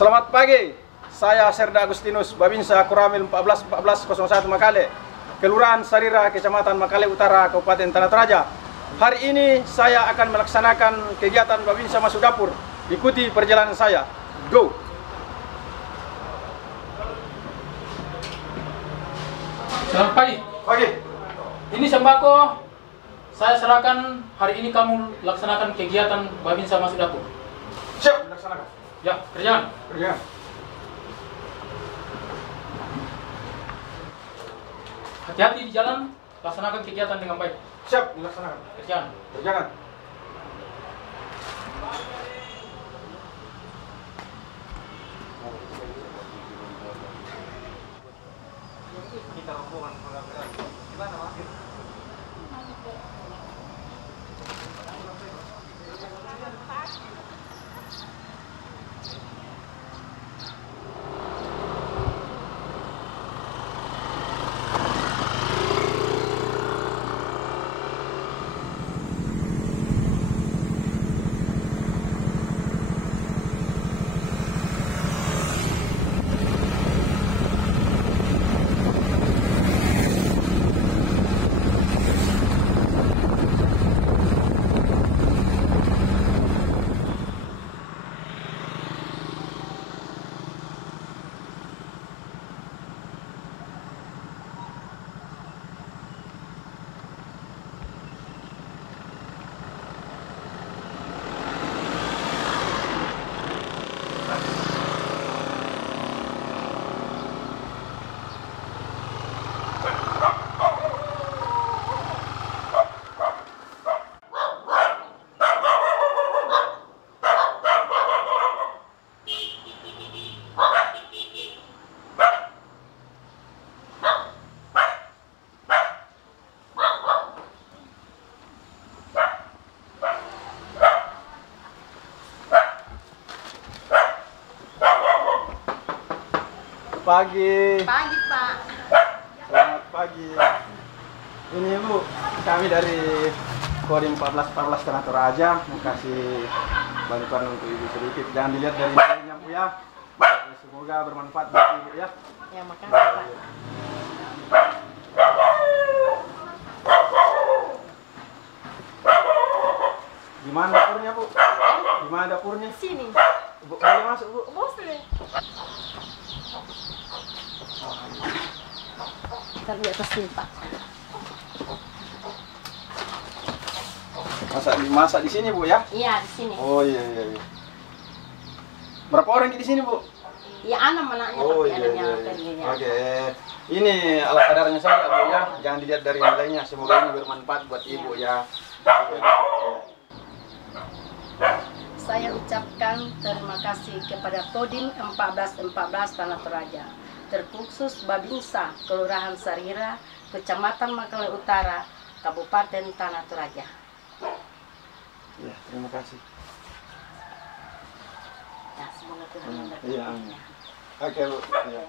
Selamat pagi, saya Serda Agustinus, Babinsa Koramil 141401 Makale, Kelurahan Sarira, Kecamatan Makale Utara, Kabupaten Tanah Toraja. Hari ini saya akan melaksanakan kegiatan Babinsa Masuk Dapur. Ikuti perjalanan saya. Go! Selamat pagi. Pagi. Ini sembako saya serahkan. Hari ini kamu laksanakan kegiatan Babinsa Masuk Dapur. Siap, laksanakan. Ya, kerjaan. Kerjaan. Hati-hati di jalan, laksanakan kegiatan dengan baik. Siap, dilaksanakan. Kerjaan. Kerjaan. Kita rombongan gimana, Mas? Pagi. Pagi, Pak. Selamat pagi. Ini Bu, kami dari Kodim 1414 Tanah Toraja mau kasih bantuan untuk Ibu sedikit. Jangan dilihat dari nilainya Bu ya. Semoga bermanfaat buat Ibu ya. Ya, makasih, Pak. Gimana dapurnya Bu? Gimana dapurnya? Sini. Bu, boleh masuk Bu? Boleh. Kita lihat ke sini, Pak. Masak di sini Bu ya? Iya, di sini. Oh iya. Berapa orang di sini Bu? Ya, anak-anaknya, Oh tapi iya. anaknya kerjanya. Oke. Ini alat kadarnya saja Bu ya. Jangan dilihat dari nilainya. Semoga ini bermanfaat buat Ibu ya. Saya ucapkan terima kasih kepada Kodim 1414 Tanah Toraja, terkhusus Babinsa, Kelurahan Sarira, Kecamatan Makale Utara, Kabupaten Tanah Toraja. Ya, terima kasih. Ya, semoga Tuhan memberkati. Iya, amin. Oke Bu. Ya.